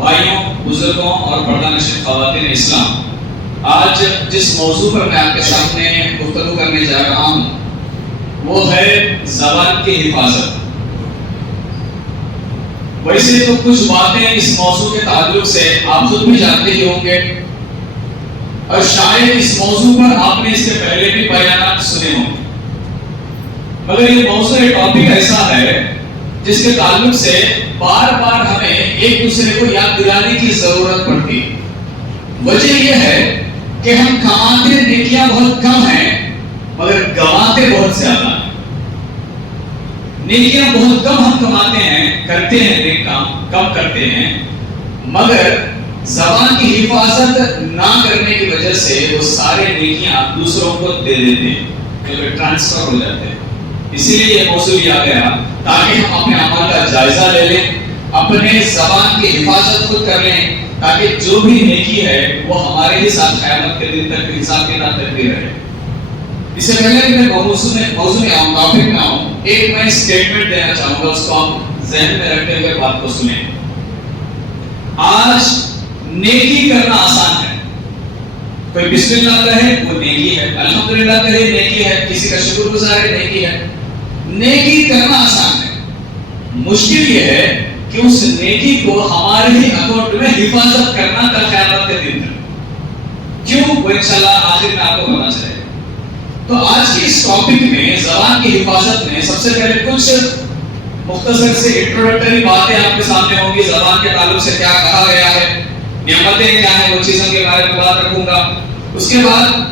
بھائیوں، بزرگوں اور پردہ نشین خواتین اسلام، آج جس موضوع پر میں آپ کے سامنے گفتگو کرنے جا رہا ہوں وہ ہے زبان کی حفاظت۔ ویسے تو کچھ باتیں اس موضوع کے تعلق سے آپ خود بھی جانتے ہی ہوں گے، اور شاید اس موضوع پر آپ نے اس سے پہلے بھی بیانات سنے ہوں گے، مگر یہ موضوع ٹاپک ایسا ہے جس کے تعلق سے بار بار ہمیں ایک دوسرے کو یاد دلانے کی ضرورت پڑتی ہے۔ وجہ یہ ہے کہ ہم کماتے نیکیاں بہت کم ہیں مگر گواتے بہت زیادہ ہیں۔ نیکیاں بہت کم ہم کماتے ہیں، کرتے ہیں، نیک کام کم کرتے ہیں، مگر زبان کی حفاظت نہ کرنے کی وجہ سے وہ سارے نیکیاں دوسروں کو دے دیتے ہیں، کیونکہ ٹرانسفر ہو جاتے ہیں۔ اسی لیے یہ موضوع لیا گیا تاکہ ہم اپنے اعمال کا جائزہ لے لیں، اپنے زبان کی حفاظت خود کر لیں، تاکہ جو بھی نیکی ہے وہ ہمارے ہی ساتھ قیامت کے دن تک حساب کتاب کرتی رہے۔ اس سے پہلے کہ میں موضوع میں آؤں، ٹاپک میں آؤں، ایک میں اسٹیٹمنٹ دینا چاہوں گا، اس کو آپ ذہن میں رکھتے ہوئے بات کو سنیں۔ آج نیکی کرنا آسان ہے، کوئی بسم اللہ کہے وہ نیکی ہے، الحمدللہ کہے نیکی ہے، کسی کا شکر گزار ہے نیکی ہے۔ نیکی کرنا آسان ہے، مشکل یہ ہے کہ اس نیکی کو ہمارے ہی اکاؤنٹ میں حفاظت کرنا کل قیامت کے دن تک۔ کیوں؟ وہ انشاءاللہ آخر میں آپ کو پتہ چلے گا۔ تو آج کی اس ٹاپک میں زبان کی حفاظت میں سب سے پہلے کچھ مختصر سے انٹروڈکٹری باتیں آپ کے سامنے ہوں گی۔ زبان کے تعلق سے کیا کہا گیا ہے، نعمتیں کیا ہیں، وہ چیزوں کے بارے میں بات رکھوں گا۔ اس کے بعد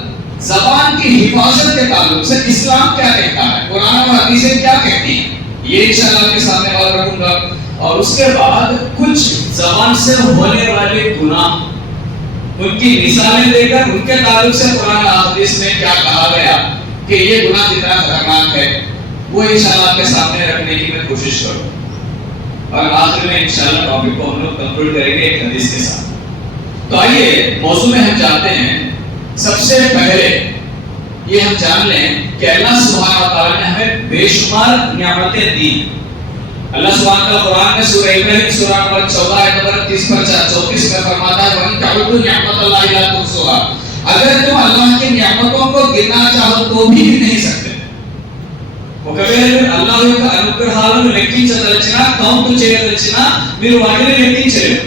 زبان کی حفاظت کے تعلق سے اسلام کیا کہتا ہے، قرآن اور حدیثیں کیا کہتی ہیں، یہ انشاءاللہ آپ کے سامنے بات رکھوں گا۔ اور اس کے بعد کچھ زبان سے ہونے والے گناہ، ان کی مثالیں دے کر ان کے تعلق سے قرآن اور حدیث میں کیا کہا گیا کہ یہ گناہ کتنا خطرناک ہے، وہ انشاءاللہ آپ کے سامنے رکھنے کی میں کوشش کروں۔ اور آخر میں انشاءاللہ ٹاپک کو ہم لوگ کنکلوڈ کریں گے ایک حدیث کے ساتھ۔ تو آئیے موضوع میں ہم جانتے ہیں۔ سب سے پہلے یہ ہم جان لیں کہ اللہ سبحانہ و تعالیٰ نے ہمیں بے شمار نعمتیں دی۔ اللہ سبحانہ و تعالیٰ قرآن میں سورہ ابراہیم سورہ نمبر 14 آیت نمبر 30 پر 34 میں فرماتا ہے وَإِن تَعُدُّوا نِعْمَتَ اللَّهِ لَا تُحْصُوهَا، اگر تم اللہ کی نعمتوں کو گننا چاہو تو بھی نہیں سکتے۔ ఒకవేళ అల్లాహ్ యొక్క అనుగ్రహాలను లెక్కించదలిచినా కౌంట్ చేయదలిచినా మీరు వాటిని లెక్కించలేరు।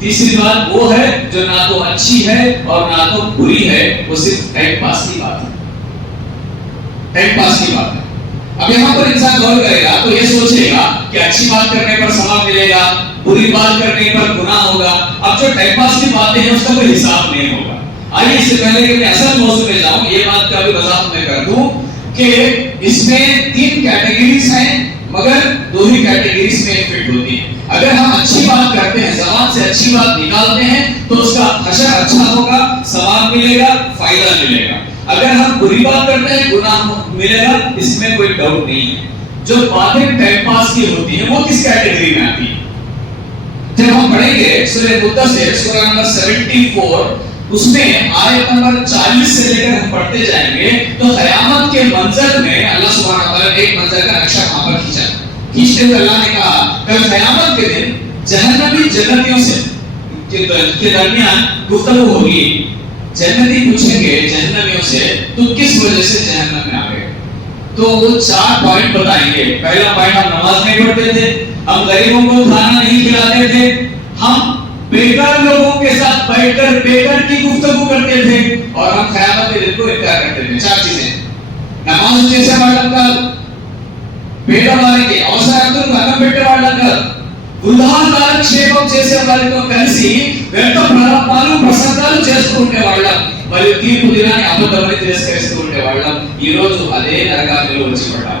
تیسری بات وہ ہے جو نہ تو اچھی ہے اور نہ تو بری ہے، وہ صرف ٹائم پاس کی بات ہے، ٹائم پاس کی بات ہے۔ اب یہاں پر انسان غور کرے گا تو یہ سوچے گا کہ اچھی بات کرنے پر ثواب ملے گا، بری بات کرنے پر گناہ ہوگا۔ اب جو ٹائم پاس کی باتیں ہیں اس کا کوئی حساب نہیں ہوگا۔ آئیے اس سے پہلے کہ میں اصل موضوع میں جاؤں، یہ بات کا بھی وضاحت میں کر دوں کہ اس میں 3 کیٹیگریز ہیں، مگر 2 ہی کیٹیگریز میں فٹ ہوتی ہیں۔ اگر ہم اچھی بات کرتے ہیں، زبان سے اچھی بات نکالتے ہیں تو اس کا حشر اچھا ہوگا، ثواب ملے گا، فائدہ ملے گا۔ اگر ہم بری بات کرتے ہیں، گناہ ملے گا، اس میں کوئی ڈاؤٹ نہیں ہے۔ جو باتیں ٹائم پاس کی ہوتی ہیں وہ کس کیٹیگری میں آتی ہیں؟ جب ہم پڑھیں گے سورہ مدثر سورہ نمبر 74، اس میں آیت نمبر 40 سے لے کر ہم پڑھتے جائیں گے تو قیامت کے منظر میں اللہ سبحانہ وتعالیٰ نے ایک منظر کا نقشہ وہاں پر کھینچتے ہوئے اللہ نے کہا کہ قیامت کے دن جہنمی جنتیوں سے کے درمیان گفتگو ہوگی۔ جنتی پوچھیں گے جہنمیوں سے تم کس وجہ سے جہنم میں آ گئے؟ تو وہ 4 پوائنٹ بتائیں گے۔ پہلا پوائنٹ، ہم نماز نہیں پڑھتے تھے، ہم غریبوں کو کھانا نہیں کھلاتے تھے، ہم بیکار لوگوں کے ساتھ بیٹھ کر بیکار کی گفتگو کرتے تھے، اور ہم قیامت کے دن کو انکار کرتے تھے۔ 4 چیزیں، نماز చేసేవాళ్ళం కాదు, పేదవారికి అవసరార్థులకు అన్నం పెట్టేవాళ్ళం కాదు, వృధా కాలక్షేపం చేసే వారితో కలిసి వ్యర్థ ప్రలాపాలు ప్రసంగాలు చేస్తూ ఉండేవాళ్ళం, మరియు తీర్పు దినాన్ని అబద్ధమని తిరస్కరిస్తూ ఉండేవాళ్ళం। ఈ రోజు అదే నరకాగ్నిలో వచ్చి పడ్డాం।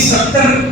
70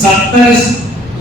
70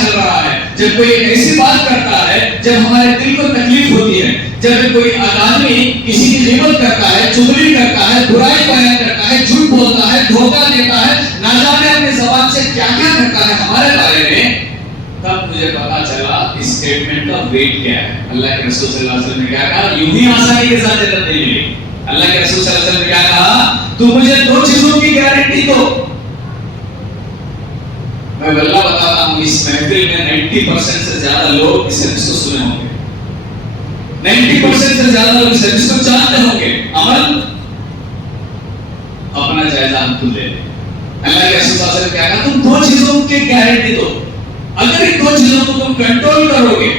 چل رہا ہے جب کوئی ایسی بات کرتا ہے جب ہمارے دل کو تکلیف ہوتی ہے، جب کوئی آدمی کسی کی غیبت کرتا ہے، چغلی کرتا ہے، برائی بیان کرتا ہے، جھوٹ بولتا ہے، دھوکہ دیتا ہے، نہ جانے اپنی زبان سے کیا کیا کرتا ہے ہمارے بارے میں، تب مجھے پتا چلا اس اسٹیٹمنٹ کا ویٹ کیا ہے۔ اللہ کے رسول صلی اللہ علیہ وسلم نے کیا کہا؟ یوں ہی آسانی کے ساتھ جنت نہیں ملے۔ اللہ کے رسول صلی اللہ علیہ وسلم نے کیا کہا؟ تو مجھے دو چیزوں کی گارنٹی دو۔ میں واللہ بتاتا ہوں اس محفل میں 90% سے زیادہ لوگ اس حدیث کو سنے ہوں گے، 90% سے زیادہ لوگ اس حدیث کو جانتے ہوں گے۔ عمل اپنا جائزہ ہم خود لے لیں۔ اللہ کے رسول صلی اللہ علیہ وسلم کیا کہا؟ تم دو چیزوں کی گارنٹی دو، اگر ان دو چیزوں کو تم کنٹرول کرو گے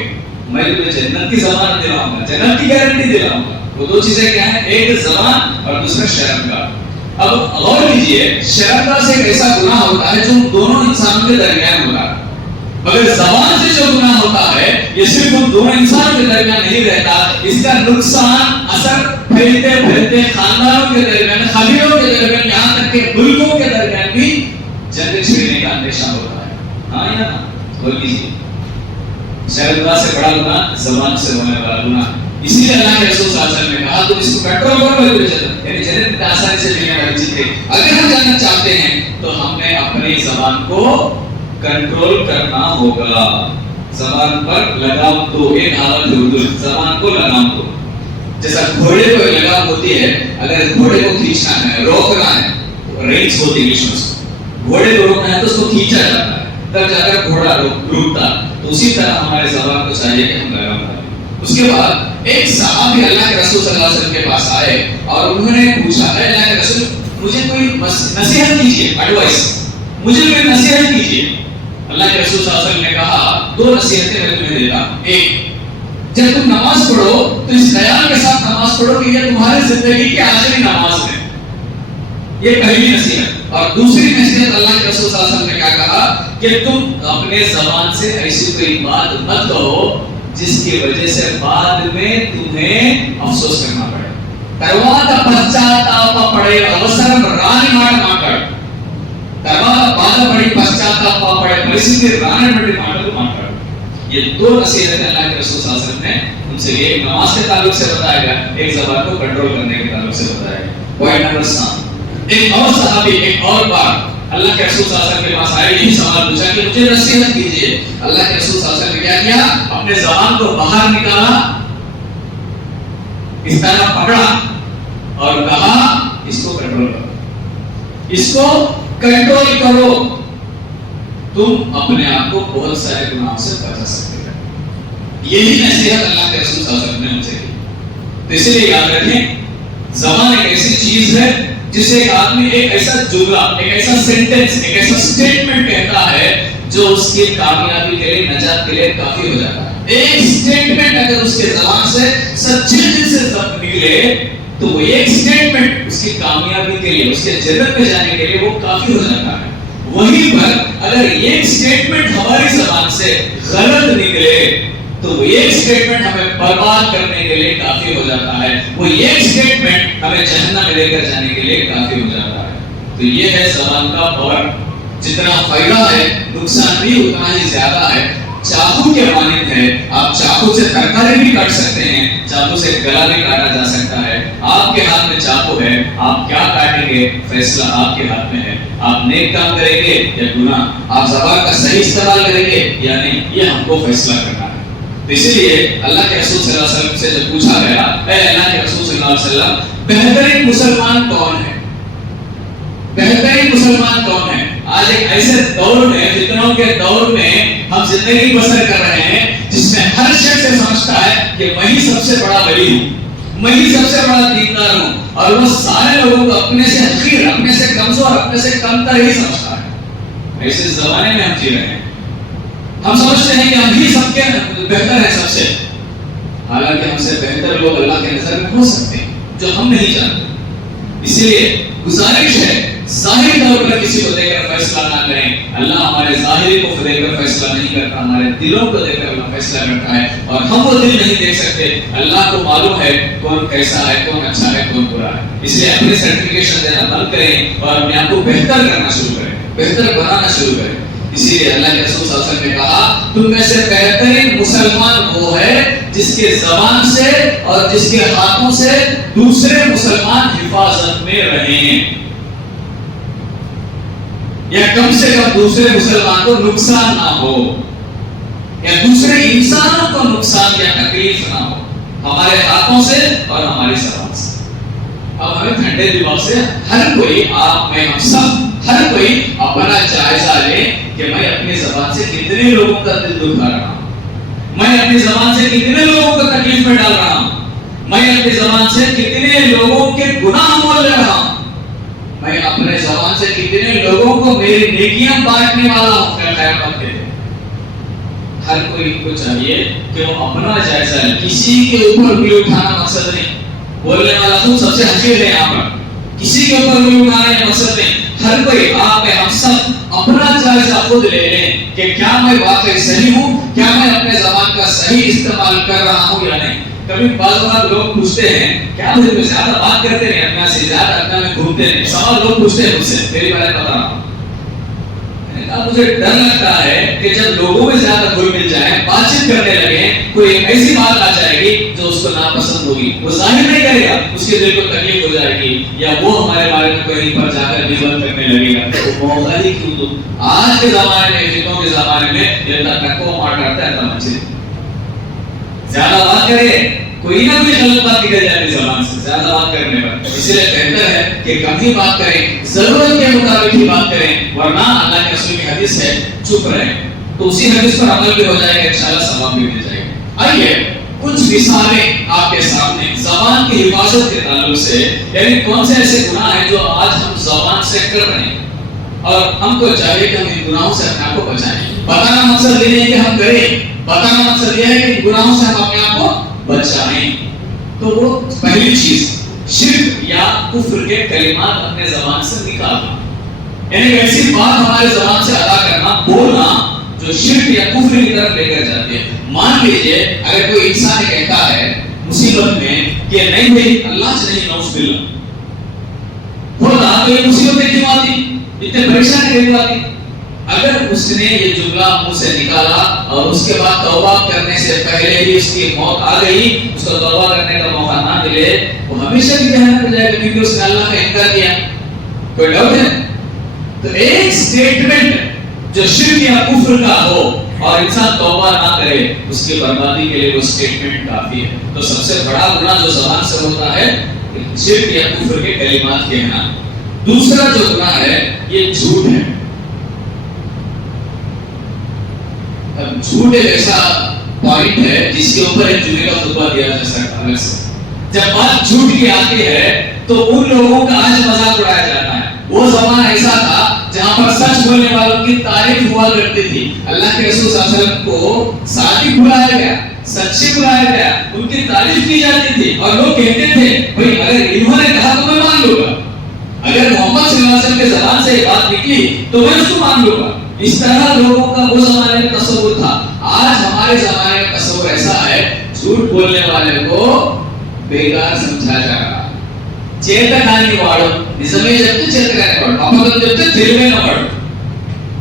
میں تمہیں جنت کی ضمانت دلاؤں گا، جنت کی گارنٹی دلاؤں گا۔ وہ دو چیزیں کیا ہیں؟ ایک زبان اور دوسرا شرمگاہ۔ اب غور کیجئے، شرمگاہ سے ایک ایسا گناہ ہوتا ہے جو دونوں انسانوں کے درمیان ہوتا ہے، مگر زبان سے جو گناہ ہوتا ہے یہ صرف ان دونوں انسانوں کے درمیان نہیں رہتا، اس کا نقصان اثر پھیلتے پھیلتے خاندانوں کے درمیان، قبیلوں کے درمیان، یہاں تک کہ ملکوں کے درمیان بھی جنگ چھڑنے کا اندیشہ ہوتا ہے۔ ہاں یا نا؟ غور کیجئے، شرمگاہ سے بڑا گناہ زبان سے ہونے والا گناہ۔ اسی لیے اللہ کے رسول صلی اللہ علیہ وسلم نے کہا تم اس کو کنٹرول کرو گے جنت، یعنی جنت آسانی سے ملنے والی چیز ہے۔ اگر ہم جنت چاہتے ہیں تو ہم نے اپنی زبان کو کنٹرول کرنا ہوگا۔ زبان پر لگام دو، ایک حالت ہے اردو، زبان کو لگام دو۔ جیسا گھوڑے کو لگام ہوتی ہے، اگر گھوڑے کو کھینچنا ہے، روکنا ہے، ریس ہوتی ہے انگلش میں، گھوڑے کو روکنا ہے تو اس کو کھینچا جاتا ہے، تب جا کر گھوڑا رکتا۔ تو اسی طرح ہمارے زبان کو چاہیے کہ ہم لگام ڈالیں۔ اس کے بعد ایک صحابی اللہ کے رسول صلی اللہ علیہ وسلم کے پاس آئے اور انہوں نے پوچھا، اللہ کے رسول مجھے کوئی نصیحت کیجیے، ایڈوائس، مجھے کوئی نصیحت کیجیے۔ اللہ کے رسول صلی اللہ علیہ وسلم نے کہا دو نصیحتیں میں تمہیں دیتا ہوں۔ ایک، جب تم نماز پڑھو تو اس خیال کے ساتھ نماز پڑھو کہ یہ تمہاری زندگی کی آخری نماز ہے، یہ پہلی نصیحت۔ اور دوسری نصیحت اللہ کے رسول صلی اللہ علیہ وسلم نے کیا کہا کہ تم اپنے زبان سے ایسی کوئی بات مت کہو جس کی وجہ سے بعد میں تمہیں افسوس کرنا پڑے۔ ترواتا پశ్చాత్తాప పడే అవసరం రాని మాట మాట్లాడు, తర్వాత బాధపడి పశ్చాత్తాప పడే పరిస్థితి రానటువంటి మాటలు మాట్లాడు। یہ دو نصیحتیں اللہ کے رسول صلی اللہ علیہ وسلم نے ان سے، ایک نماز کے تعلق سے بتایا گیا، ایک زبان کو کنٹرول کرنے کے تعلق سے بتایا گیا۔ ایک اور صحابی ایک اور بار اللہ کے رسول صلی اللہ علیہ وسلم کے پاس آئے، یہی سوال پوچھا کہ مجھے نصیحت کیجیے۔ اللہ کے رسول صلی اللہ علیہ وسلم نے کیا کیا؟ اپنے زبان کو باہر نکالا، اس طرح پکڑا اور کہا اس کو کنٹرول کرو، اس کو کنٹرول کرو، تم اپنے آپ کو بہت سارے گناہوں سے بچا سکتے ہیں۔ یہی نصیحت اللہ کے رسول صلی اللہ علیہ وسلم نے مجھے کی۔ تو اس لیے یاد رکھیں، زبان ایک ایسی چیز ہے جسے ایک آدمی ایک ایسا جملہ، ایک ایسا سینٹنس، ایک ایسا سٹیٹمنٹ کہتا ہے جو اس کی کامیابی کے لیے، نجات کے لیے کافی ہو جاتا ہے۔ ایک سٹیٹمنٹ اگر اس کے زبان سے سچے دل سے نکلے تو وہ ایک سٹیٹمنٹ اس کی کامیابی کے لیے، اس کے جنت میں جانے کے لیے وہ کافی ہو جاتا ہے۔ وہیں پر اگر ایک سٹیٹمنٹ ہماری زبان سے غلط نکلے تو وہ ایک سٹیٹمنٹ ہمیں برباد کرنے کے لیے کافی ہو جاتا ہے، وہ ایک سٹیٹمنٹ ہمیں جہنم میں لے کر جانے کے لیے کافی ہو جاتا ہے۔ تو یہ ہے زبان کا پاور، جتنا فائدہ ہے نقصان بھی اتنا ہی زیادہ ہے۔ چاقو کے مانند ہے، آپ چاقو سے ترکاری بھی کاٹ سکتے ہیں، چاقو سے گلا بھی کاٹا جا سکتا ہے۔ آپ کے ہاتھ میں چاقو ہے، آپ کیا کاٹیں گے فیصلہ آپ کے ہاتھ میں ہے۔ آپ نیک کام کریں گے یا گناہ، آپ زبان کا صحیح استعمال کریں گے یا نہیں، یہ ہم کو فیصلہ کرنا ہے۔ اسی لیے اللہ کے رسول صلی اللہ علیہ وسلم سے جب پوچھا گیا، اے اللہ کے رسول صلی اللہ علیہ وسلم، بہترین مسلمان کون ہے؟ بہترین مسلمان کون ہے؟ آج ایک ایسے دور میں، فتنوں کے دور میں ہم زندگی بسر کر رہے ہیں جس میں ہر شخص سے سمجھتا ہے کہ میں ہی سب سے بڑا ولی ہوں، میں ہی سب سے بڑا دیندار ہوں، اور وہ سارے لوگوں کو اپنے سے حقیر، اپنے سے کمزور، اپنے سے کمتر ہی سمجھتا ہے۔ ایسے زمانے میں ہم جی رہے ہیں، ہم سمجھتے ہیں کہ ہم ہی سب کے بہتر ہیں سب سے، حالانکہ ہم سے بہتر لوگ اللہ کے نظر میں ہو سکتے ہیں جو ہم نہیں جانتے۔ اسی لیے گزارش ہے، ظاہری طور پر کسی کو دے کر فیصلہ نہ کریں۔ اللہ ہمارے ظاہری کو دے کر فیصلہ نہیں کرتا، ہمارے دلوں کو دے کر اللہ فیصلہ کرتا ہے، اور ہم وہ دل نہیں دیکھ سکتے۔ اللہ کو معلوم ہے کون کیسا ہے، کون اچھا ہے، کون برا ہے۔ اس لیے اپنے سرٹیفکیشن دینا بند کریں اور اپنے آپ کو بہتر کرنا شروع کریں، بہتر بنانا شروع کریں۔ اسی لیے اللہ کے رسول صلی اللہ علیہ وسلم نے کہا تم میں سے بہترین مسلمان وہ ہے جس کے زبان سے اور جس کے ہاتھوں سے دوسرے مسلمان حفاظت میں رہیں، یا کم سے کم دوسرے مسلمان کو نقصان نہ ہو، یا دوسرے انسانوں کو نقصان یا تکلیف نہ ہو ہمارے ہاتھوں سے اور ہماری زبان سے۔ اب ہمیں ٹھنڈے دماغ سے ہر کوئی، آپ میں ہم سب، ہر کوئی اپنا جائزہ لے کہ میں اپنی زبان سے کتنے لوگوں کا دل دکھا رہا ہوں، میں اپنی زبان سے کتنے لوگوں کو تکلیف میں ڈال رہا ہوں، میں اپنی زبان سے کتنے لوگوں کے گناہ بول رہا ہوں، میں اپنے زبان سے کتنے لوگوں کو میری نیکیاں بانٹنے والا ہوں کہ قیامت کے دن۔ ہر کوئی کو چاہیے کہ وہ اپنا جائزہ لے، کسی کے اوپر بھی اٹھانا مقصد نہیں، بولنے والا تو سب سے حقیر ہے یہاں پر، کسی کے اوپر بھی اٹھانا ہے مقصد نہیں، ہر کوئی آپ ہم سب اپنا جائزہ خود لے لیں کہ کیا میں واقعی صحیح ہوں، کیا میں اپنے زبان کا صحیح استعمال کر رہا ہوں یا نہیں۔ کبھی بعض اوقات لوگ پوچھتے ہیں کیا مجھے زیادہ بات کرتے ہیں اپنا سے زیادہ اپنا میں گھومتے ہیں، سوال لوگ پوچھتے ہیں مجھ سے، میری بات بتا رہا ہوں، مجھے ڈر لگتا ہے کہ جب لوگوں میں زیادہ گھل مل جائے، بات چیت کرنے لگے، کوئی ایسی بات آ جائے گی جو اس کو ناپسند ہوگی، وہ ظاہر نہیں کرے گا، اس کے دل کو تکلیف ہو جائے گی، یا وہ ہمارے بارے میں کہیں پر جا کر غیبت کرنے لگے گا، تو موقع ہی کیوں دو۔ آج کے زمانے میں، فتنوں کے زمانے میں یہ تکو مار کرتا ہے تم اچھے زیادہ بات کرے، کوئی نہ کوئی غلط بات نکل جاتی زبان سے زیادہ بات کرنے پر، اس لیے بہتر ہے کہ کم ہی بات کریں، ضرورت کے مطابق ہی بات کریں، ورنہ اللہ کے رسول کی حدیث ہے چپ رہیں، تو اسی حدیث پر عمل بھی ہو جائے گا، انشاءاللہ ثواب بھی مل جائے گا۔ آئیے کچھ مثالیں آپ کے سامنے زبان کی حفاظت کے تعلق سے، یعنی کون سے ایسے گناہ ہیں جو آج ہم زبان سے کر رہے ہیں اور ہم کو چاہیے کہ ہم ان گناہوں سے اپنے آپ کو بچائیں۔ بتانا مقصد یہ نہیں ہے کہ ہم کریں، بتانا مقصد یہ ہے کہ ان گناہوں سے ہم اپنے آپ کو بچائیں۔ تو وہ پہلی چیز شرک یا کفر کے کلمات اپنے زبان سے نکالنا، یعنی ایسی بات ہمارے زبان سے ادا کرنا، بولنا جو شرک یا کفر کی طرف لے کر جاتی ہے۔ مان لیجئے اگر کوئی انسان کہتا ہے مصیبت میں کہ نہیں بھائی اللہ سے نہیں، نعوذ باللہ، ہوتا تو یہ مصیبتیں کیوں آتی، اتنے پریشانی کیوں آتی؟ اگر اس نے یہ جملہ منہ سے نکالا اور اس کے بعد توبہ کرنے سے پہلے ہی اس کی موت آ گئی، اس کو توبہ کرنے کا موقع نہ ملے، وہ ہمیشہ کی جہنم میں جائے گا، کیونکہ اس نے اللہ کا انکار کیا۔ کوئی ڈاؤٹ ہے؟ تو ایک سٹیٹمنٹ جو شرک یا کفر کا ہو اور انسان توبہ نہ کرے، اس کی بربادی کے لیے وہ سٹیٹمنٹ کافی ہے۔ تو سب سے بڑا گناہ جو زبان سے ہوتا ہے شرک یا کفر کے کلمات کہنا۔ دوسرا جو گناہ ہے یہ جھوٹ ہے۔ جھوٹ ایک ایسا پوائنٹ ہے جس کے اوپر ایک جمعے کا خطبہ دیا جا سکتا ہے۔ جب بات جھوٹ کی آتی ہے تو ان لوگوں کا آج مذاق اڑایا جاتا ہے۔ وہ زمانہ ایسا تھا جہاں پر سچ بولنے والوں کی تعریف ہوا کرتی تھی۔ اللہ کے رسول صلی اللہ علیہ وسلم کو صادق بلایا گیا، سچے بلایا گیا، ان کی تعریف کی جاتی تھی، اور لوگ کہتے تھے بھائی اگر انہوں نے کہا تو میں مان لوں گا، اگر محمد صلی اللہ علیہ وسلم کے زبان سے یہ بات نکلی تو میں اس کو مان لوں گا۔ اس طرح لوگوں کا وہ زمانے میں تصور تھا۔ آج ہمارے زمانے میں تصور ایسا ہے، جھوٹ بولنے والے کو بیکار سمجھا جا رہا ہے۔ చేతకాని వాడు నిజమే చెప్తే చేతకాని వాడు, అబద్ధం చెప్తే తెలివైన వాడు।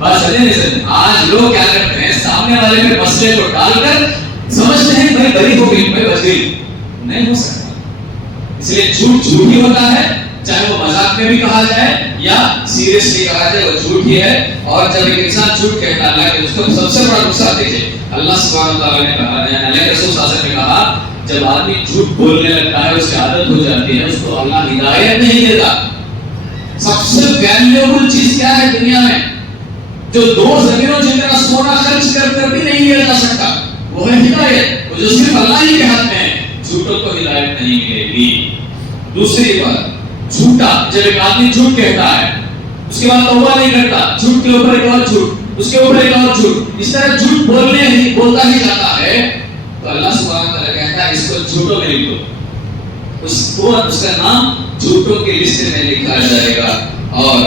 بس آج لوگ کیا کرتے ہیں سامنے والے کے مسئلے کو ڈال کر سمجھتے ہیں بھائی بری ہو گئی، بھائی بچ گئی. نہیں ہو سکتا. اس لیے جھوٹ جھوٹ ہی ہوتا ہے، چاہے وہ مذاق میں بھی کہا جائے یا سیریسلی کہا جائے، وہ جھوٹ ہی ہے. اور جب ایک انسان جھوٹ کہتا ہے اللہ کے اس کو سب سے بڑا نقصان دیکھیے اللہ سبحانہ وتعالی نے کہا، اللہ کے رسول صلی اللہ علیہ وسلم نے کہا جب آدمی جھوٹ بولنے لگتا ہے اس کی عادت ہو جاتی ہے، اس کو اللہ ہدایت نہیں دیتا. سب سے ویلیوبل چیز کیا ہے دنیا میں جو 2 زمینوں جتنا سونا خرچ کر کر بھی نہیں لیا جا سکتا، وہ ہے ہدایت. وہ جو صرف اللہ ہی کے ہاتھ میں ہے. جھوٹوں کو ہدایت نہیں ملے گی. دوسری بات، جھوٹا جب ایک آدمی جھوٹ کہتا ہے اس کے بعد توبہ نہیں کرتا، جھوٹ کے اوپر ایک اور جھوٹ، اس کے اوپر ایک اور جھوٹ، اس طرح جھوٹ بولتا ہی جاتا ہے، تو اللہ سبحانہ وتعالی کہتا ہے اس کو جھوٹوں میں لکھ دو. اس کا نام جھوٹوں کی لسٹ میں لکھا جائے گا. اور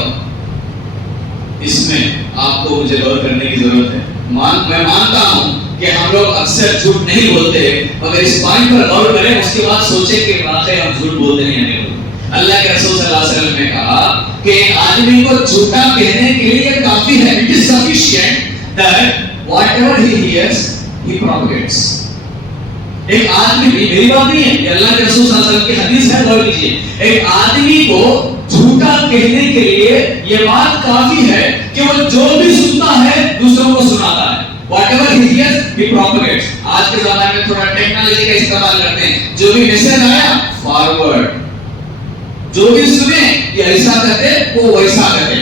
اس میں آپ کو مجھے غور کرنے کی ضرورت ہے. میں مانتا ہوں کہ ہم لوگ اکثر جھوٹ نہیں بولتے، مگر اس پوائنٹ پر غور کریں، اس کے بعد سوچیں کہ واقعی ہم جھوٹ بولتے ہیں یا نہیں بولتے. اللہ کے رسول صلی اللہ علیہ وسلم نے کہا کہ ایک آدمی کو جھوٹا کہنے کے لیے کافی ہے. It is sufficient that whatever he hears, he propagates. ایک آدمی، میری بات نہیں ہے، یہ اللہ کے رسول صلی اللہ علیہ وسلم کی حدیث ہے، غور کیجیے. ایک آدمی کو جھوٹا کہنے کے لیے یہ بات کافی ہے کہ وہ جو بھی سنتا ہے دوسروں کو سناتا ہے. Whatever he hears, he propagates. آج کے زمانے میں تھوڑا ٹیکنالوجی کا استعمال کرتے ہیں. جو بھی میسج آیا فارورڈ، جو بھی سنے یہ ایسا کہتے وہ ویسا کہتے.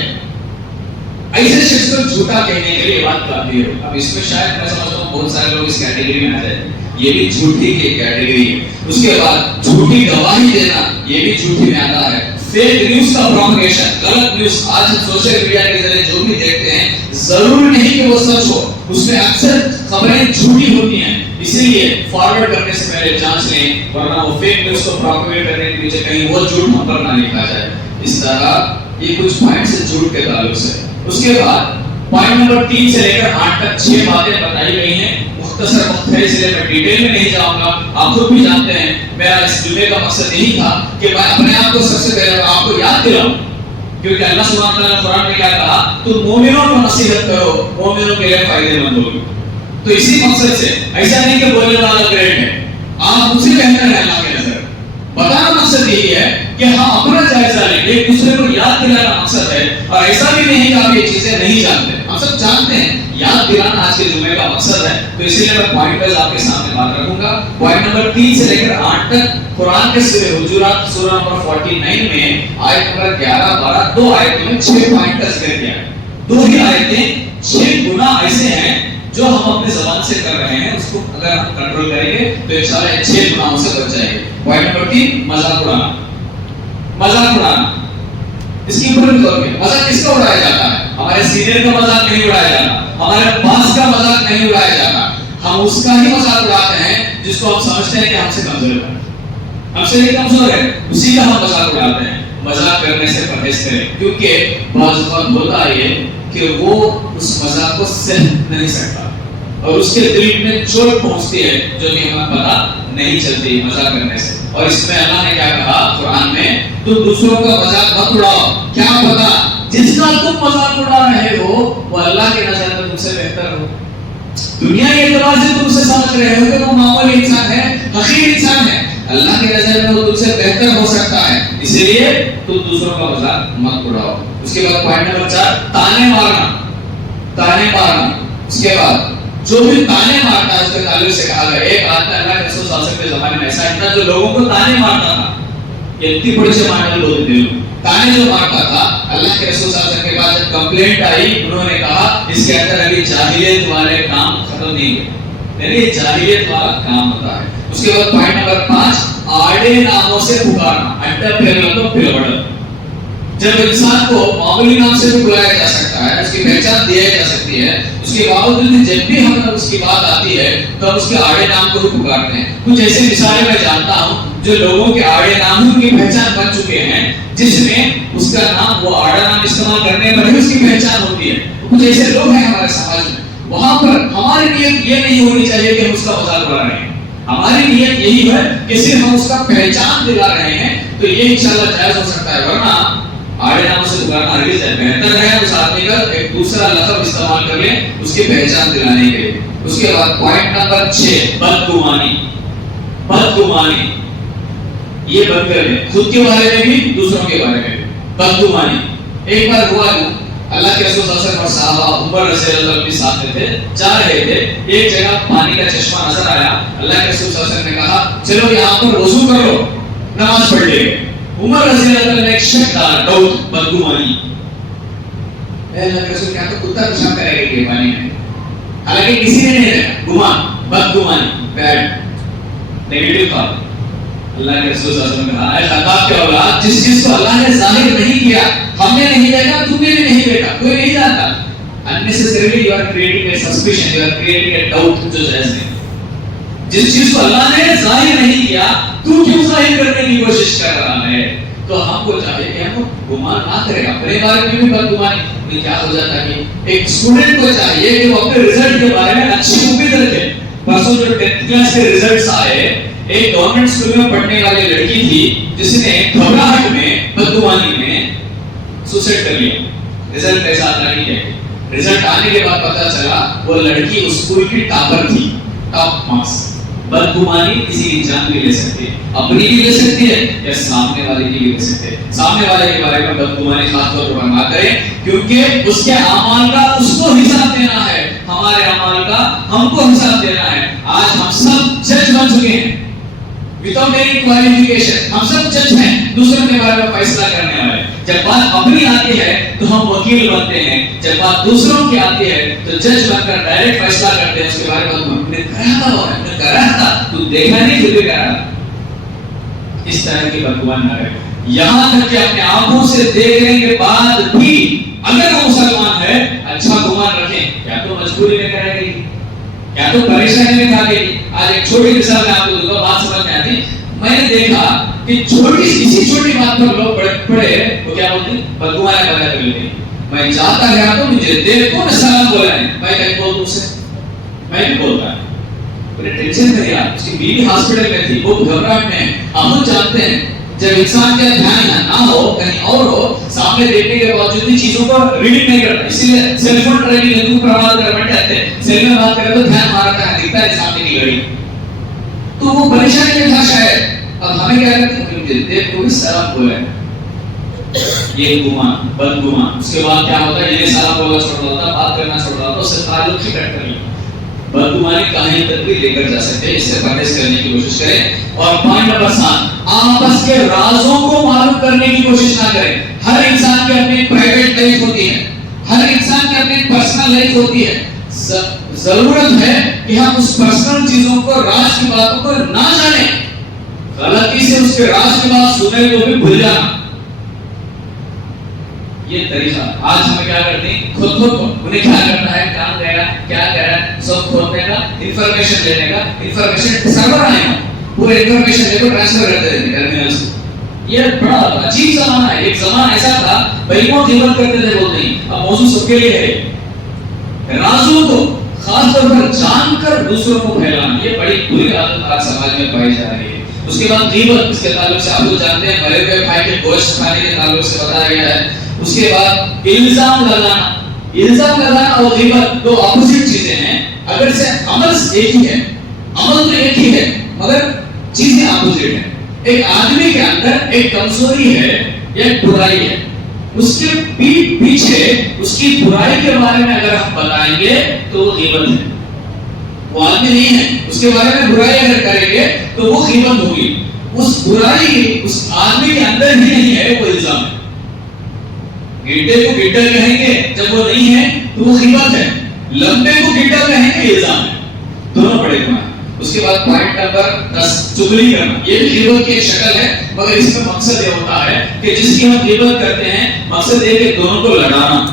ایسے شخص کو جھوٹا کہنے کے لیے بات کافی ہے. اب اس میں شاید میں سمجھتا ہوں بہت سارے لوگ اس کیٹیگری میں آ جائیں. یہ بھی جھوٹی کی کیٹیگری ہے. اس کے بعد جھوٹی گواہی دینا، یہ بھی جھوٹی میں آتا ہے. فیک نیوز کا پروپیگیشن، غلط نیوز. آج سوشل میڈیا کے ذریعے جو بھی دیکھتے ہیں ضروری نہیں کہ وہ سچ ہو، اس میں اکثر خبریں جھوٹی ہوتی ہیں. اسی لیے فارورڈ کرنے سے پہلے جانچ لیں، ورنہ وہ فیک نیوز کو پروپیگیٹ کرنے کے پیچھے کہیں وہ جھوٹ ہم پر نہ لکھا جائے. اس طرح یہ کچھ پوائنٹس ہیں جھوٹ کے تعلق سے. اس کے بعد پوائنٹ نمبر 3 سے لے کر 8 تک 6 باتیں بتائی گئی ہیں. مختصر وقت ہے اس لیے میں ڈیٹیل میں نہیں جاؤں گا. آپ خود بھی جانتے ہیں میرا اس جمعے کا مقصد یہی تھا کہ میں اپنے آپ کو سب سے پہلے آپ کو یاد دلاؤں، کیونکہ اللہ سبحانہ وتعالی نے قرآن میں کیا کہا، تم مومنوں کو نصیحت کرو، مومنوں کے لیے فائدے مند ہوگی. تو اسی مقصد سے ایسا نہیں کہ بولنے والا گریٹ ہے، آپ مجھ سے بہتر ہیں اللہ کی نظر. بتانا مقصد یہی ہے کہ ہم اپنا جائزہ لیں، ایک دوسرے کو یاد دلانا مقصد ہے. اور ایسا بھی نہیں کہ آپ یہ چیزیں نہیں جانتے، ہم سب جانتے ہیں. یاد دلانا آج کے جمعے کا مقصد ہے. تو اسی لیے میں پوائنٹ وائز آپ کے سامنے بات رکھوں گا. پوائنٹ نمبر 3 سے لے کر 8 تک قرآن کے سورہ حجرات سورہ نمبر 49 میں آیت نمبر 11 12 دو آیتوں میں 6 پوائنٹ کا ذکر کیا ہے. 2 ہی آیتیں 6 گناہ ایسے ہیں جو ہم اپنی زبان سے کر رہے ہیں، اس کو اگر ہم کنٹرول کریں گے تو انشاءاللہ 6 گناہوں سے بچ جائیں گے. پوائنٹ نمبر 3 مذاق اڑانا. مذاق اڑانا اس کی اوپر بھی غور کریں. مذاق کس کا اڑایا جاتا ہے؟ ہمارے سینئر کا مذاق نہیں اڑایا جاتا، ہمارے باس کا مذاق نہیں اڑایا جاتا. ہم اس کا ہی مذاق اڑاتے ہیں جس کو ہم سمجھتے ہیں کہ ہم سے کمزور ہے، ہم سے یہ کمزور ہے، اسی کا ہم مذاق اڑاتے ہیں. مذاق کرنے سے پرہیز کریں، کیونکہ بعض وقت ہوتا ہے کہ وہ اس مذاق کو سہ نہیں سکتا اور اس کے دل میں چوٹ پہنچتی ہے جو کہ ہمیں پتا نہیں چلتی مذاق کرنے سے. اور اس میں اللہ نے کیا کہا قرآن میں، تم دوسروں کا مذاق مت اڑاؤ، کیا پتا جس کا تم مذاق اڑا رہے ہو وہ اللہ کے نظر میں تم سے بہتر ہو. دنیا کے اعتبار سے تم سے سمجھ رہے ہو کہ وہ معمولی انسان ہے، حقیر انسان ہے، اللہ کے نظر میں وہ تم سے بہتر ہو سکتا ہے. اسی لیے تم دوسروں کا مذاق مت اڑاؤ. اس کے بعد پوائنٹ نمبر 4 تانے مارنا. تانے مارنا. اس کے بعد جو بھی تانے مارتا ہے اس کے تعلق سے کہا گیا، ایک آدمی اللہ کے رسول صلی اللہ علیہ وسلم کے زمانے میں ایسا تھا جو لوگوں کو تانے مارتا تھا. یہ اتنی بڑی سے مارنے بولتے تھے لوگ. تانے جو مارتا تھا، اللہ کے رسول صلی اللہ علیہ وسلم کے بعد جب کمپلینٹ آئی انہوں نے کہا اس کے اندر ابھی جاہلیت والے کام ختم نہیں ہوئے، یعنی یہ جاہلیت والا کام ہوتا ہے. اس کے بعد پوائنٹ نمبر 5 آڑے ناموں سے پکارنا. اڈا پیرلو پلوڑ. جب انسان کو معمولی نام سے بھی بلایا جا سکتا ہے، اس کی پہچان دی جا سکتی ہے، اس کے باوجود جب بھی ہم اس کی بات آتی ہے تو ہم اس کے آڑے نام کو بھی پکارتے ہیں. کچھ ایسی مثالیں میں جانتا ہوں جو لوگوں کے آڑے ناموں کی پہچان بن چکے ہیں، جس میں اس کا نام وہ آڑا نام استعمال کرنے پر ہی اس کی پہچان ہوتی ہے. کچھ ایسے لوگ ہیں ہمارے سماج میں، وہاں پر ہماری نیت یہ نہیں ہونی چاہیے کہ ہم اس کا مذاق اڑا رہے ہیں. ہماری نیت یہی ہے کہ صرف ہم اس کا پہچان دلا رہے ہیں، تو یہ انشاءاللہ جائز ہو سکتا ہے. ورنہ آڑے ناموں سے پکارنا ہرگز ہے، بہتر ہے اس آدمی کا ایک دوسرا لقب استعمال کر لیں اس کی پہچان دلانے کے لیے۔ اس کے بعد پوائنٹ نمبر 6 بدگمانی۔ بدگمانی یہ بند کر لیں، خود کے بارے میں بھی دوسروں کے بارے میں بھی۔ بدگمانی ایک بار ہوا اللہ کے رسول صلی اللہ علیہ وسلم اور صحابہ عمر رضی اللہ عنہ کے ساتھ تھے، جا رہے تھے، ایک جگہ پانی کا چشمہ نظر آیا، اللہ کے رسول صلی اللہ علیہ وسلم نے کہا چلو یہاں پر وضو کر لو، نماز پڑھ لے گے۔ عمر رضی اللہ عنہ نے ایک شک ڈالا، ڈاؤٹ، بدگمانی، اے اللہ کے رسول کیا تو کتا پیشاب کرے گا یہ پانی میں؟ حالانکہ کسی نے نہیں دیکھا، گمان، بدگمانی، بیڈ، نیگیٹو تھاٹ۔ اللہ کے رسول صلی اللہ علیہ وسلم نے کہا اے خطاب کے اولاد، جس چیز کو اللہ نے ظاہر نہیں کیا، ہم نے نہیں دیکھا، تم نے بھی نہیں دیکھا، کوئی نہیں جانتا، unnecessarily you are creating a suspicion, you are creating a doubt جو جائز نہیں۔ جس چیز کو اللہ نے ظاہر نہیں کیا تو کیوں ظاہر کرنے کی کوشش کر رہا ہے؟ تو ہم کو چاہیے کہ ہم گمان نہ کریں، اپنے بارے میں بھی بدگمانی میں کیا ہو جاتا ہے کہ ایک اسٹوڈنٹ کو چاہیے کہ وہ اپنے رزلٹ کے بارے میں اچھی امید رکھے۔ پرسوں جو 10th کلاس کے رزلٹس آئے، ایک گورنمنٹ اسکول میں پڑھنے والی لڑکی تھی جس نے گھبراہٹ میں، بدگمانی میں سوسائڈ کر لیا۔ رزلٹ کے ساتھ نہیں ہے، رزلٹ آنے کے بعد پتہ چلا وہ لڑکی اس اسکول کی ٹاپر تھی، ٹاپ مارکس۔ بدگمانی کسی کی جان بھی لے سکتی ہے، اپنی بھی لے سکتی ہے یا سامنے والے کی بھی لے سکتے ہیں۔ سامنے والے کے بارے میں بدگمانی خاص طور پر نہ کریں، کیونکہ اس کے اعمال کا اس کو حساب دینا ہے، ہمارے اعمال کا ہم کو حساب دینا ہے۔ آج ہم سب جج بن چکے ہیں without any qualification، ہم سب جج ہیں، دوسروں کے بارے میں فیصلہ کرنے والے۔ جب بات اپنی آتی ہے تو ہم وکیل بنتے ہیں، جب بات دوسروں کی آتی ہے تو جج بن کر ڈائریکٹ فیصلہ کرتے ہیں اس کے بارے میں۔ ہم نے کرا تھا تو دیکھا نہیں، پھر بھی کرا۔ اس طرح کی بدگمانی نہ کریں، یہاں تک کہ اپنے آنکھوں سے دیکھنے کے بعد بھی اگر وہ مسلمان ہے اچھا گمان رکھیں، یا تو مجبوری میں کرے گی یا تو پریشانی میں کھا گئی۔ آج ایک چھوٹی مثال میں آپ کو دوں گا، بات سمجھ میں آتی۔ میں نے دیکھا کہ کسی چھوٹی بات پر لوگ پڑے وہ کیا بولتے ہیں، بدگمانی پیدا کر لیتے ہیں۔ میں جاتا گیا تو مجھے دیکھو میں سلام بولا ہے، میں کہیں بول دوں سے، میں بھی بولتا ہے، میرے ٹینشن میں دیا، اس کی بیوی ہاسپٹل میں تھی، وہ گھبراہٹ میں۔ ہم جانتے ہیں جب انسان کا دھیان نہ ہو کہیں اور ہو، سامنے دیکھنے کے باوجود بھی چیزوں کو ریڈنگ نہیں کرتا، اسی لیے سیل فون ڈرائیونگ ہندو پرواز کرنے کہتے ہیں، سیل میں بات کرے تو دھیان مارتا ہے، دکھتا ہے سامنے کی گاڑی، تو وہ پریشانی میں تھا شاید۔ اب ہمیں کیا کرتے ہیں، مجھے دیکھ کو بھی سلام بولا ہے، یہ گمان، بدگمان۔ اس کے بعد کیا ہوتا ہے، یہ سلام بولنا چھوڑ دیتا ہے، بات کرنا چھوڑ دیتا ہے، اس سے تعلق ہی کٹ کر لیا۔ بدگمانی کہیں تک بھی لے کر جا سکتے ہیں، اس سے پرہیز کرنے کی کوشش کریں۔ اور پوائنٹ نمبر 7، آپس کے رازوں کو معلوم کرنے کی کوشش نہ کریں۔ ہر انسان کی اپنی پرائیویٹ لائف ہوتی ہے، ہر انسان کی اپنی پرسنل لائف ہوتی ہے۔ ضرورت ہے کہ ہم اس پرسنل چیزوں کو، راز کی باتوں کو نہ جانیں، غلطی سے اس کے راز کی بات سنے تو بھی بھول جانا۔ یہ طریقہ آج ہم کیا کرتے ہیں، خود کو انہیں کیا کرنا ہے، کام کرنا کیا کرنا، سب کھولنے کا، انفارمیشن لینے کا، انفارمیشن سرور آنے کا، پورے انفارمیشن لے کو ٹرانسفر کرتے رہتے ٹرمینل سے۔ یہ بڑا عجیب زمانہ ہے۔ ایک زمانہ ایسا تھا بھائیوں غیبت کرتے تھے، بولتے ہیں، اب موضوع سب کے لیے ہے، رازوں کو خاص طور پر جان کر دوسروں کو پھیلانا، یہ بڑی بری عادت آج سماج میں پائی جا رہی ہے۔ اس کے بعد غیبت، اس کے تعلق سے آپ لوگ جانتے ہیں، مرے ہوئے بھائی کے گوشت کھانے کے تعلق سے بتایا گیا ہے۔ اس کے بعد الزام لگانا، الزام لگانا اور غیبت دو اپوزٹ چیزیں ہیں، اگر سے عمل ایک ہی ہے، عمل تو ایک ہی ہے مگر چیزیں اپوزٹ ہیں۔ ایک آدمی کے اندر ایک کمزوری ہے یا ایک برائی ہے، اس کے پیچھے اس کی برائی کے بارے میں اگر ہم بتائیں گے تو وہ غیبت ہے۔ وہ آدمی نہیں ہے، اس کے بارے میں برائی اگر کریں گے تو وہ غیبت ہوگی۔ اس برائی اس آدمی کے اندر ہی نہیں ہے، وہ الزام ہے۔ گڈے کو گڈا کہیں گے جب وہ نہیں ہے تو وہ غیبت ہے، لمبے کو گڈا کہیں گے الزام ہے، دونوں بڑے گناہ۔ اس کے بعد پوائنٹ نمبر 10، چغلی کرنا، یہ بھی غیبت کی ایک شکل ہے، مگر اس میں مقصد یہ ہوتا ہے کہ جس کی ہم غیبت کرتے ہیں مقصد یہ کہ دونوں کو لڑانا۔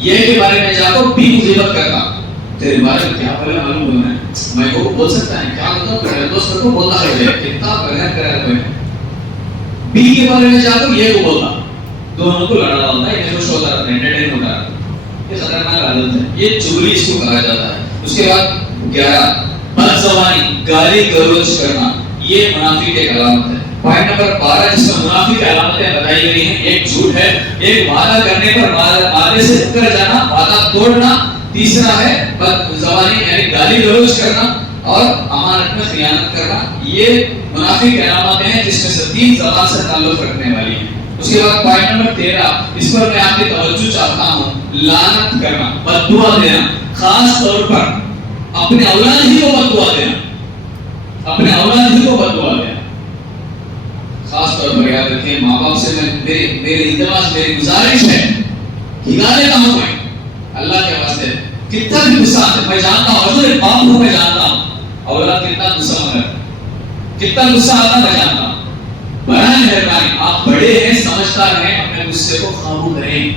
یہ کے بارے میں جا کو بی کو غیبت کرتا، تیرے بارے میں کیا پہلے معلوم ہونا ہے، میں کو بول سکتا ہے کیا مطلب کرے، دوست کو بولتا رہے کتنا بغیر کرا ہے۔ بی کے بارے میں جا کو یہ کو بولتا، دونوں کو لڑا ہوتا ہے، یہ خوش ہوتا رہتا ہے، انٹرٹین ہوتا رہتا ہے۔ یہ خطرناک عادت ہے، یہ چغلی اس کو کہا جاتا ہے۔ اس کے بعد 11، بد زبانی، گالی گلوچ کرنا، یہ منافق کی علامت ہے۔ پوائنٹ نمبر 12 جس میں منافق کی علامتیں بتائی گئی ہیں، ایک جھوٹ ہے، ایک وعدہ کرنے پر وعدے سے مکر جانا، وعدہ توڑنا، تیسرا ہے بد زبانی یعنی گالی گلوچ کرنا، اور امانت میں خیانت کرنا. یہ منافق کی علامتیں ہیں جس میں سے 3 زبان سے تعلق رکھنے والی ہیں. اس کے بعد پوائنٹ نمبر 13، اس پر میں آپ کی توجہ چاہتا ہوں، لعنت کرنا، بد دعا دینا، خاص طور پر اپنے اولاد ہی کو بد دعا دینا، اپنے اولاد ہی کو بد دعا دینا. خاص طور پر یاد رکھیں، ماں باپ سے میری التماس، میری گزارش ہے، ہلا دیتا ہوں میں اللہ کے واسطے. کتنا بھی غصہ آتا ہے میں جانتا ہوں، حضور ایک باپ کو میں جانتا ہوں اولاد کتنا غصہ مگر کتنا غصہ آتا میں جانتا ہوں. برائے مہربانی آپ بڑے ہیں، سمجھدار ہیں، اپنے غصے کو قابو کریں،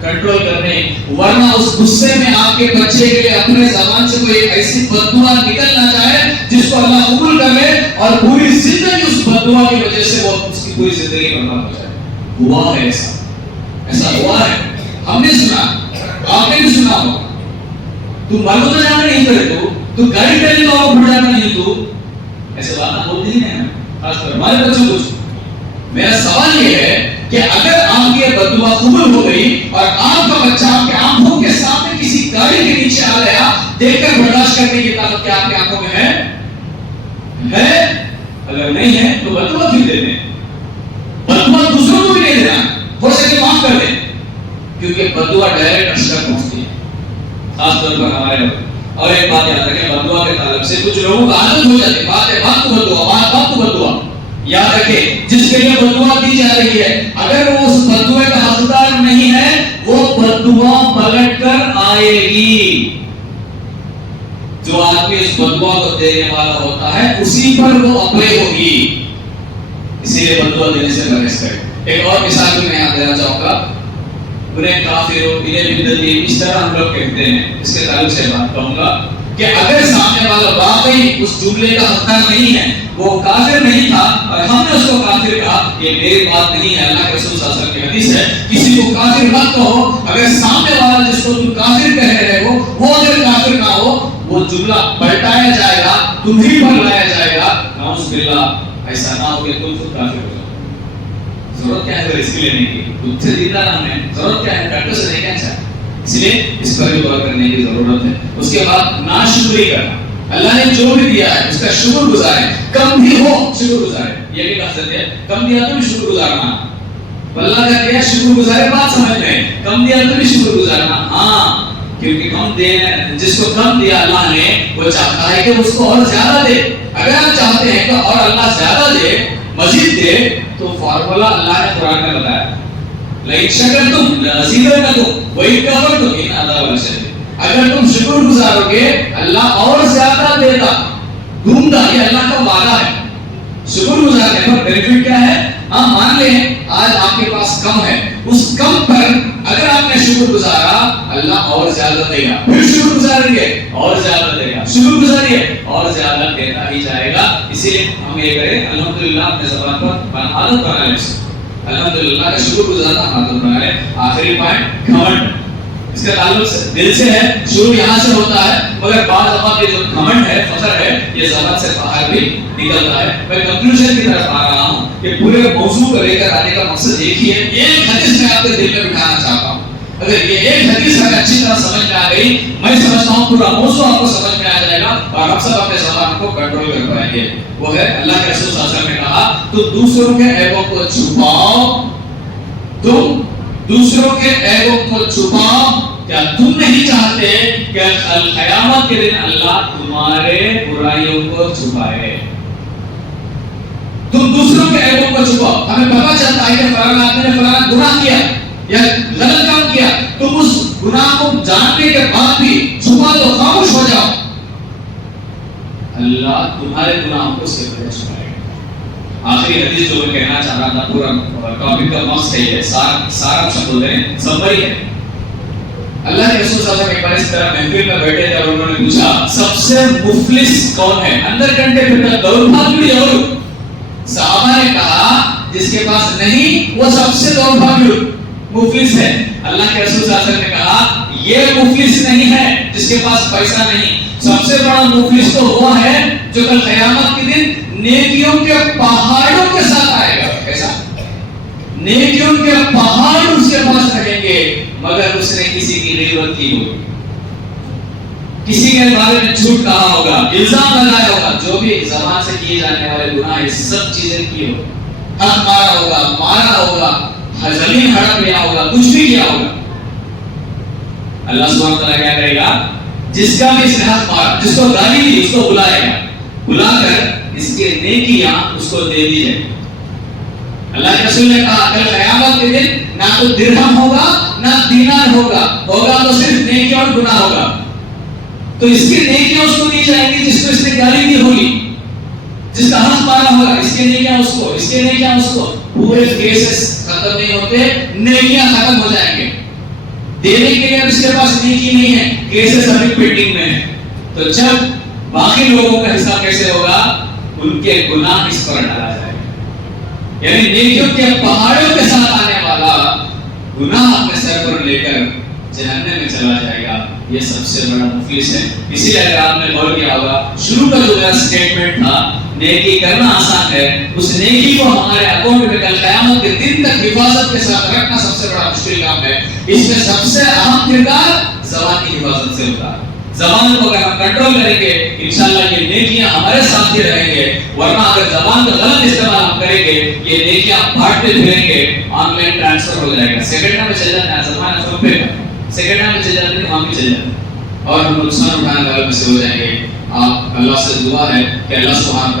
کنٹرول کریں، ورنہ اس غصے میں آپ کے بچے کے لیے اپنے زبان سے کوئی ایسی بددعا نکل نہ جائے جس کو اللہ قبول کر لے اور پوری زندگی اس بددعا کی وجہ سے وہ اس کی پوری زندگی برباد ہو جائے. ہوا ہے ایسا ہوا ہے، ہم نے سنا، آپ نے بھی سنا ہو. تو مرد تو جانا نہیں کرے، تو گاڑی پہلے تو آپ بڑھ جانا نہیں، تو ایسے بات بولتے ہی نہیں. خاص کر ہمارے بچوں کو میرا سوال یہ ہے کہ اگر آپ کی بددعا قبول ہو گئی اور آپ کا بچہ آپ کے آنکھوں کے سامنے کسی گاڑی کے نیچے آ گیا، دیکھ کر برداشت کرنے کی طاقت کیا آپ کی آنکھوں میں ہے؟ اگر نہیں ہے تو بددعا کیوں دیتے ہیں؟ بددعا دوسروں کو بھی نہیں دینا، ہو سکے معاف کر دیں، کیونکہ بددعا ڈائریکٹ عرش تک پہنچتی ہے، خاص طور پر ہمارے. اور ایک بات یاد رکھیں، بددعا کے تعلق سے کچھ لوگوں کو عادت ہو جاتی ہے، بات کو بددعا، بات کو بددعا. یاد رکھیں، جس کے لیے بددعا دی جا رہی ہے اگر وہ اس بددعا کا حقدار نہیں ہے، وہ بددعا پلٹ کر آئے گی. جو آدمی اس بددعا کو دینے والا ہوتا ہے اسی پر وہ اپلے ہوگی. اسی لیے بددعا دینے سے پرہیز کریں. ایک اور مثال بھی میں یہاں دینا چاہوں گا، انہیں کافر انہیں بدعتی اس طرح ہم لوگ کہتے ہیں. اس کے تعلق سے بات کہوں گا کہ اگر سامنے والا واقعی اس جملے کا حقدار نہیں ہے، وہ کافر نہیں تھا اور ہم نے اس کو کافر کہا، یہ میری بات نہیں ہے، اللہ کے رسول صلی اللہ علیہ وسلم کی حدیث ہے، کسی کو کافر مت کہو. اگر سامنے والا جس کو تم کافر کہہ رہے ہو وہ اگر کافر نہ ہو، وہ جملہ پلٹایا جائے گا، تمہیں پر لایا جائے گا. نعوذ باللہ، ایسا نہ ہو کہ تم خود کافر ہو جاؤ. ضرورت کیا ہے رسک لینے کی؟ خود سے دیدہ نہ ہمیں ضرورت کیا ہے؟ ڈاکٹر سے نہیں کہنا چاہتے. اس لیے اس پر بھی غور کرنے کی ضرورت ہے. اس کے بعد ناشکری کرنا، اللہ نے جو بھی دیا ہے اس کا شکر گزاریں، کم بھی ہو شکر گزاریں. یہ بھی کہا ہے کم دیا تو بھی شکر گزارنا. اللہ کا دیا شکر گزارے، بات سمجھ میں، کم دیا تو بھی شکر گزارنا. ہاں، کیونکہ کم دینا، جس کو کم دیا اللہ نے وہ چاہتا ہے کہ اس کو اور زیادہ دے. اگر آپ چاہتے ہیں کہ اور اللہ زیادہ دے، مزید دے، تو فارمولا اللہ نے قرآن میں بتایا، لئن شکرتم لأزیدنکم وإن کفرتم ان عذاب لشدید. اگر تم شکر گزارو گے اللہ اور زیادہ دے گا، دوں گا. یہ اللہ کا وعدہ ہے. شکر گزارنے پر بینیفٹ کیا ہے؟ ہاں مان لیں آج آپ کے پاس کم ہے، اس کم پر اگر آپ نے شکر گزارا اللہ اور زیادہ دے گا. پھر شکر گزاریں گے اور زیادہ دے گا، شکر گزاریے اور زیادہ دیتا ہی جائے گا. اسی لیے ہم یہ کریں الحمدللہ اپنے زبان پر عادت بنا لیں، الحمدللہ کا شکر گزارنا عادت بنا لیں. آخری پوائنٹ گھمنڈ، اس کا تعلق دل سے ہے، شروع یہاں سے ہوتا ہے، مگر بعض اوقات یہ جو گھمنڈ ہے، فخر ہے، یہ زبان سے باہر بھی نکلتا ہے. میں کنکلوژن کی طرف آ رہا ہوں کہ پورے موضوع کو لے کر آنے کا مقصد ایک ہی ہے. ایک حدیث میں آپ کے دل میں بٹھانا چاہتا ہوں. اگر یہ ایک حدیث اگر اچھی طرح سمجھ میں آ گئی، میں سمجھتا ہوں پورا موضوع آپ کو سمجھ میں آ جائے گا اور ہم سب اپنے زبان کو کنٹرول کر پائیں گے. وہ ہے اللہ کے رسول صلی اللہ علیہ وسلم نے کہا، تو دوسروں کے عیبوں کو چھپاؤ، تم دوسروں کے عیبوں کو چھپاؤ. کیا تم نہیں چاہتے کہ قیامت کے دن اللہ تمہارے برائیوں کو چھپائے؟ تم دوسروں کے عیبوں کو چھپاؤ. ہمیں پتہ چلتا ہے کہ فلانا آدمی نے فلانا گناہ کیا یا غلط کام کیا، تم اس گناہ کو جاننے کے بعد بھی چھپا دو، خاموش ہو جاؤ. اللہ تمہارے گناہوں کو سے چھپائے. آخری حدیث جو میں کہنا چاہ رہا تھا، پورا ٹاپک کا مقصد ہے، سارا شبد ہے، سمری ہے. اللہ کے رسول صلی اللہ علیہ وسلم ایک بار اس طرح محفل میں بیٹھے تھے اور انہوں نے پوچھا سب سے مفلس کون ہے؟ اندر کنٹے پھر دوربھاگی اور صحابہ نے کہا جس کے پاس نہیں وہ سب سے دوربھاگی مفلس ہے. اللہ کے رسول صلی اللہ علیہ وسلم نے کہا یہ مفلس نہیں ہے جس کے پاس پیسہ نہیں، سب سے بڑا مفلس تو وہ ہے جو کل قیامت کے دن نیکیوں کے پہاڑوں کے ساتھ آئے گا. ایسا نیکیوں کے پہاڑ اس کے پاس رہیں گے مگر اس نے کسی کی غیبت کی ہوگی, کسی کے بارے میں جھوٹ کہا ہوگا, الزام لگایا ہوگا, جو بھی زبان سے کیے جانے والے گناہ یہ سب چیزیں کی ہوگی, حق مارا ہوگا, زمین ہڑپ لیا ہوگا, کچھ بھی کیا ہوگا. اللہ سبحانہ وتعالیٰ کیا کرے گا, جس کا بھی اس نے حق مارا, جس کو گالی دی اس کو بلائے گا, بلا کر اس کے نیکیاں اس کو دے دی جائیں. اللہ کے رسول نے کہا کل قیامت کے دن نہ تو درہم ہوگا نہ دینار ہوگا تو صرف نیکی اور گناہ ہوگا. تو اس کی نیکیاں اس کو دی جائیں گی جس کو اس نے گالی دی ہوگی, جس کا حق مارا ہوگا, اس کے نیکیاں اس کو, اس کے نیکیاں اس کو. پورے کیسز ختم نہیں ہوتے, نیکیاں ختم ہو جائیں گے. دینے کے لیے اس کے پاس نیکی نہیں ہے, کیسز ابھی پینڈنگ میں ہے. تو جب باقی لوگوں کا حساب کیسے ہوگا, ان کے گناہ اس پر ڈالا جائے گا. یعنی نیکیوں کے پہاڑوں کے ساتھ آنے والا گناہ اپنے سر پر لے کر جہنم میں چلا جائے گا. یہ سب سے بڑا مفلس ہے. اسی لیے اگر آپ نے غور کیا ہوگا شروع کا جو میرا اسٹیٹمنٹ تھا, نیکی کرنا آسان ہے, اس نیکی کو ہمارے اکاؤنٹ میں کل قیامت کے دن تک حفاظت کے ساتھ رکھنا سب سے بڑا مشکل کام ہے. اس میں سب سے اہم کردار زبان کی حفاظت سے ہوتا ہے. زبان کو اگر ہم کنٹرول کریں گے انشاءاللہ یہ نیکیاں ہمارے ساتھ ہی رہیں گے, ورنہ اگر زبان کا غلط استعمال ہم کریں گے یہ نیکیاں بانٹتے پھریں گے, آن لائن ٹرانسفر ہو جائے گا. سیکنڈ میں چل جانا ہے, زبان فون پہ سیکنڈ میں چل جاتے ہیں, وہاں بھی چل جاتے ہیں اور ہم نقصان اٹھانے والوں میں سے ہو جائیں گے. آپ اللہ سے دعا ہے کہ اللہ سبحانہ